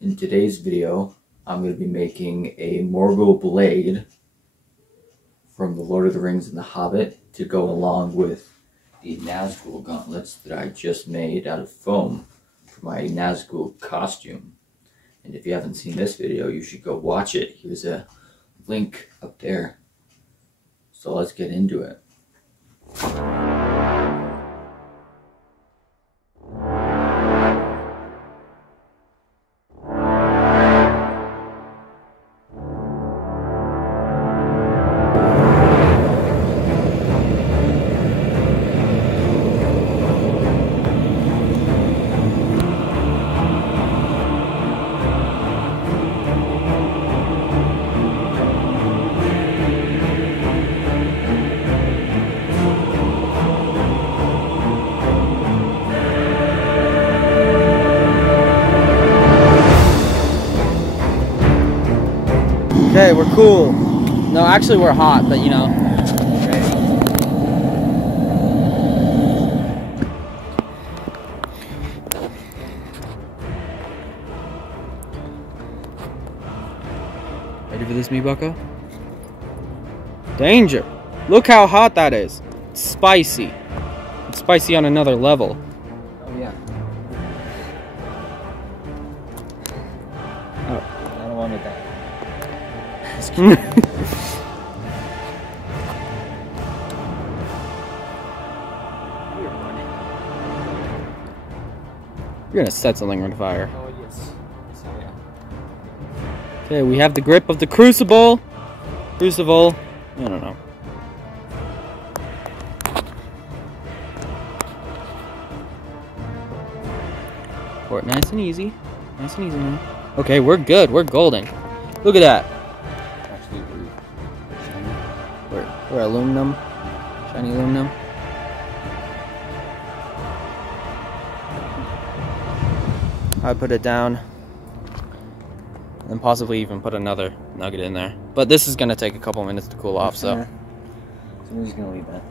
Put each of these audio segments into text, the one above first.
In today's video, I'm going to be making a Morgul Blade from the Lord of the Rings and the Hobbit to go along with the Nazgul gauntlets that I just made out of foam for my Nazgul costume. And if you haven't seen this video, you should go watch it. Here's a link up there. So let's get into it. Okay, we're cool. No, actually we're hot, but you know. Ready for this, me bucko? Danger! Look how hot that is. It's spicy. It's spicy on another level. Oh yeah. Oh. I don't want it that. You're gonna set something on fire. Oh yes. So, yeah. Okay, we have the grip of the crucible. Crucible. I don't know. Pour it nice and easy. Nice and easy now. Okay, we're good. We're golden. Look at that. Actually, We're aluminum. Shiny aluminum. I put it down. And possibly even put another nugget in there. But this is gonna take a couple minutes to cool off, so. So we're just gonna leave that.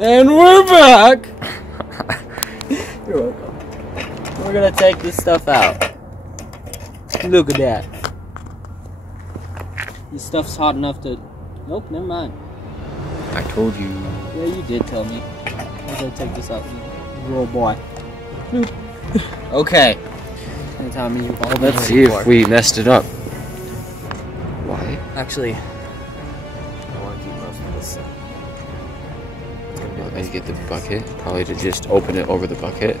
And we're back! You're welcome. We're gonna take this stuff out. Look at that. This stuff's hot enough to... Nope, never mind. I told you. Yeah, you did tell me. I'm gonna take this out, you little boy. Okay. Let's see if we messed it up. Why? Actually, I want to keep most of this. I get the bucket, probably to just open it over the bucket.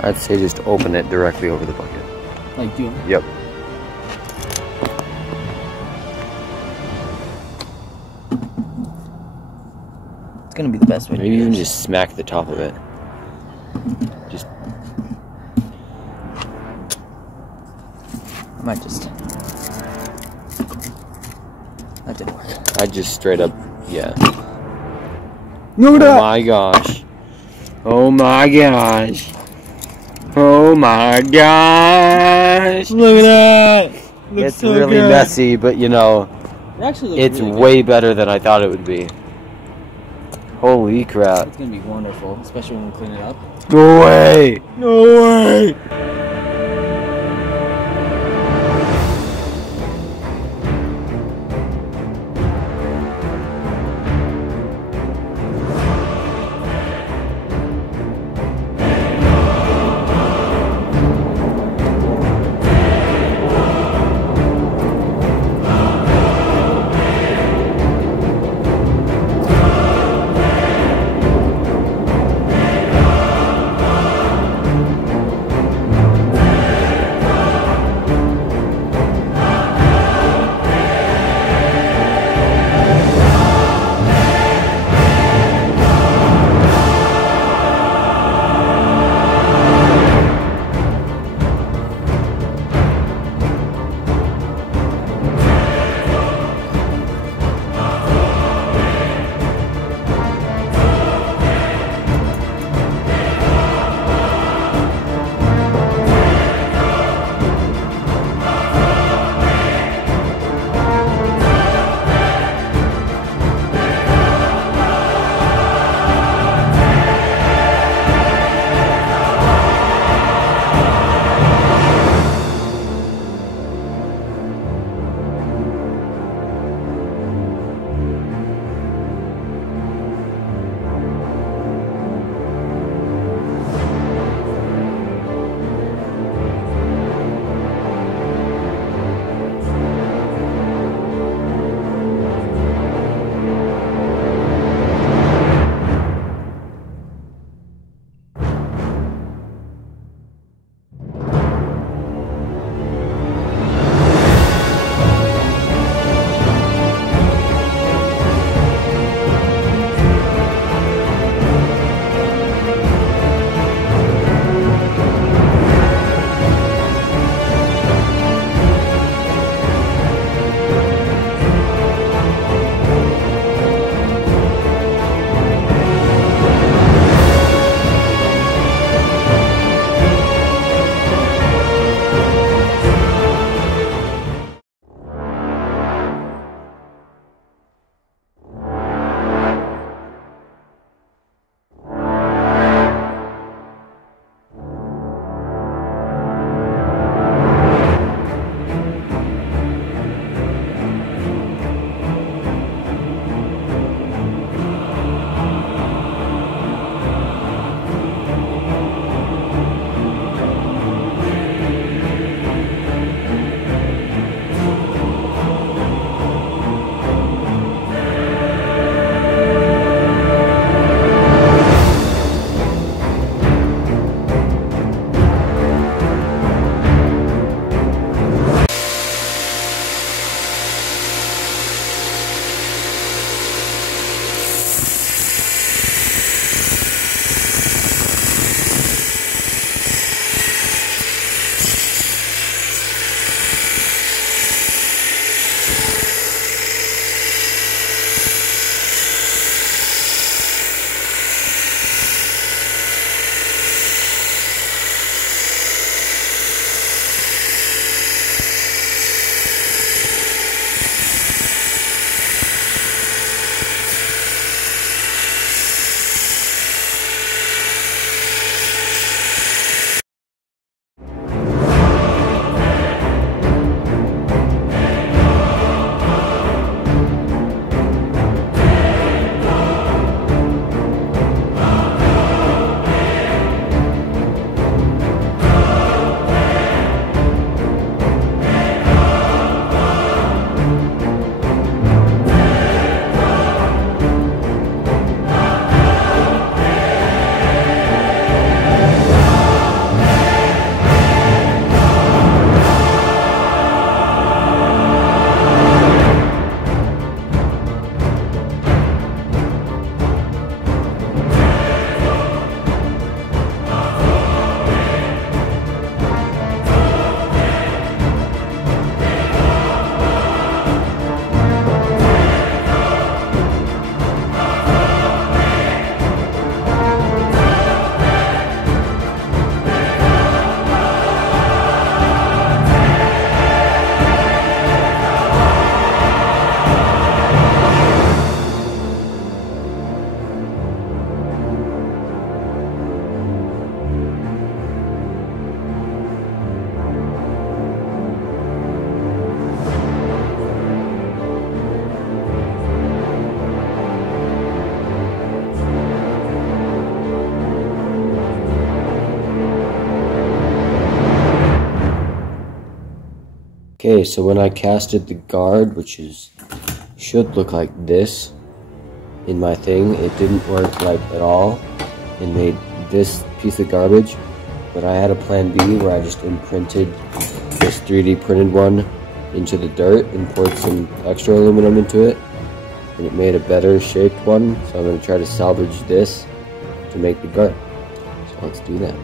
I'd say just open it directly over the bucket. like, do Yep. It's gonna be the best way. Maybe even just smack the top of it. Just. I might just. That didn't work. I'd just straight up, yeah. No, Oh my gosh. Oh my gosh. Oh my gosh. Look at that. Looks It's so really good. messy, but you know, It actually looks it's really good. way better than I thought it would be. Holy crap. It's gonna be wonderful, especially when we clean it up. No way. No way. Okay, so when I casted the guard, which should look like this in my thing, it didn't work like at all and made this piece of garbage. But I had a plan B where I just imprinted this 3D printed one into the dirt and poured some extra aluminum into it, and it made a better shaped one. So I'm going to try to salvage this to make the guard. So let's do that.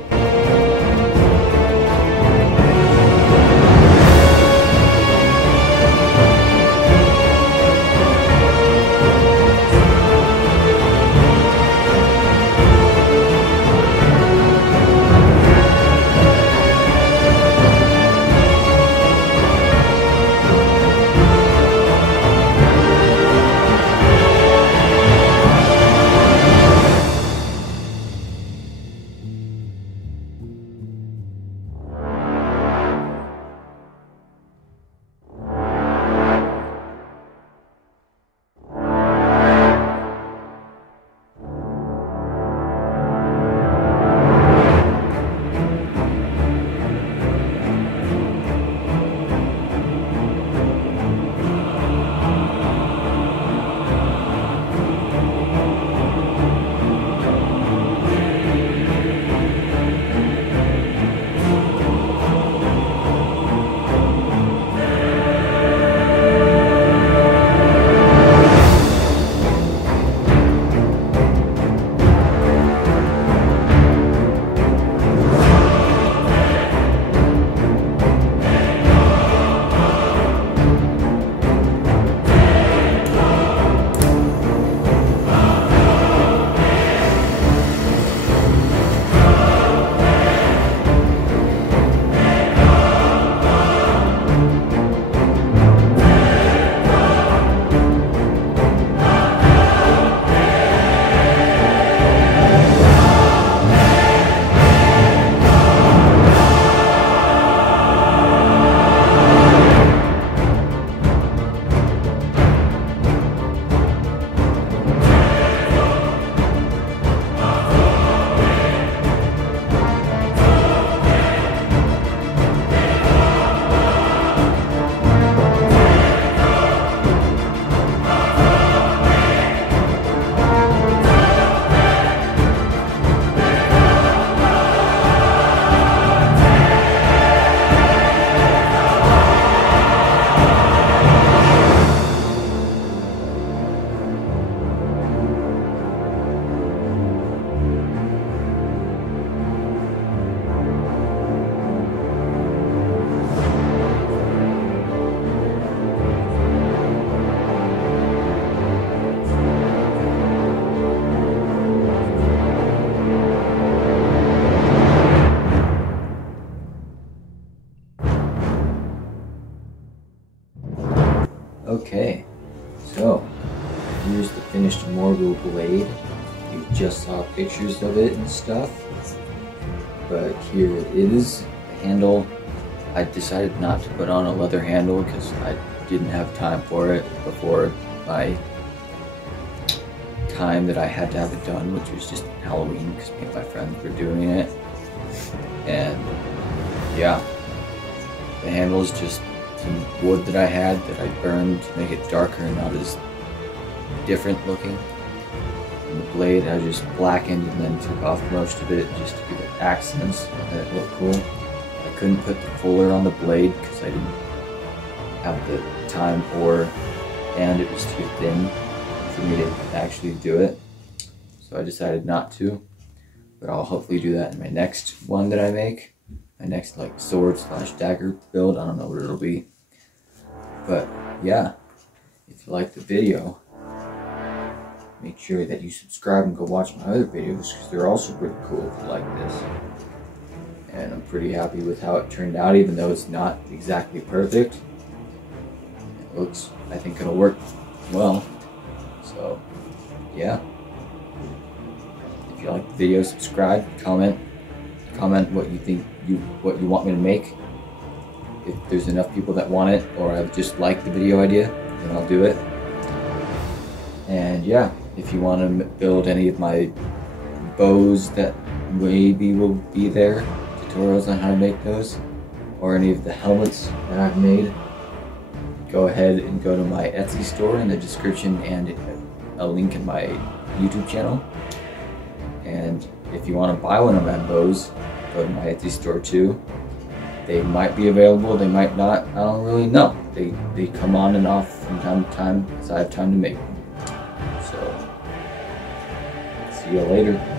Okay, so here's the finished Morgul Blade. You just saw pictures of it and stuff, but here it is. The handle, I decided not to put on a leather handle because I didn't have time for it before my time that I had to have it done, which was just Halloween because me and my friends were doing it. And yeah, the handle is just some wood that I had that I burned to make it darker and not as different looking. And the blade I just blackened and then took off most of it just to give it accents that it looked cool. I couldn't put the fuller on the blade because I didn't have the time and it was too thin for me to actually do it. So I decided not to, but I'll hopefully do that in my next one that I make. My next like sword / dagger build. I don't know what it'll be. But yeah, if you like the video, make sure that you subscribe and go watch my other videos because they're also pretty cool if you like this. And I'm pretty happy with how it turned out, even though it's not exactly perfect. It looks, I think it'll work well. So yeah, if you like the video, subscribe, comment what you think what you want me to make. If there's enough people that want it, or I just like the video idea, then I'll do it. And yeah, if you want to build any of my bows that maybe will be there, tutorials on how to make those, or any of the helmets that I've made, go ahead and go to my Etsy store in the description and a link in my YouTube channel. And if you want to buy one of my bows, go to my Etsy store too. They might be available, they might not, I don't really know. They come on and off from time to time as I have time to make them. So, see you later.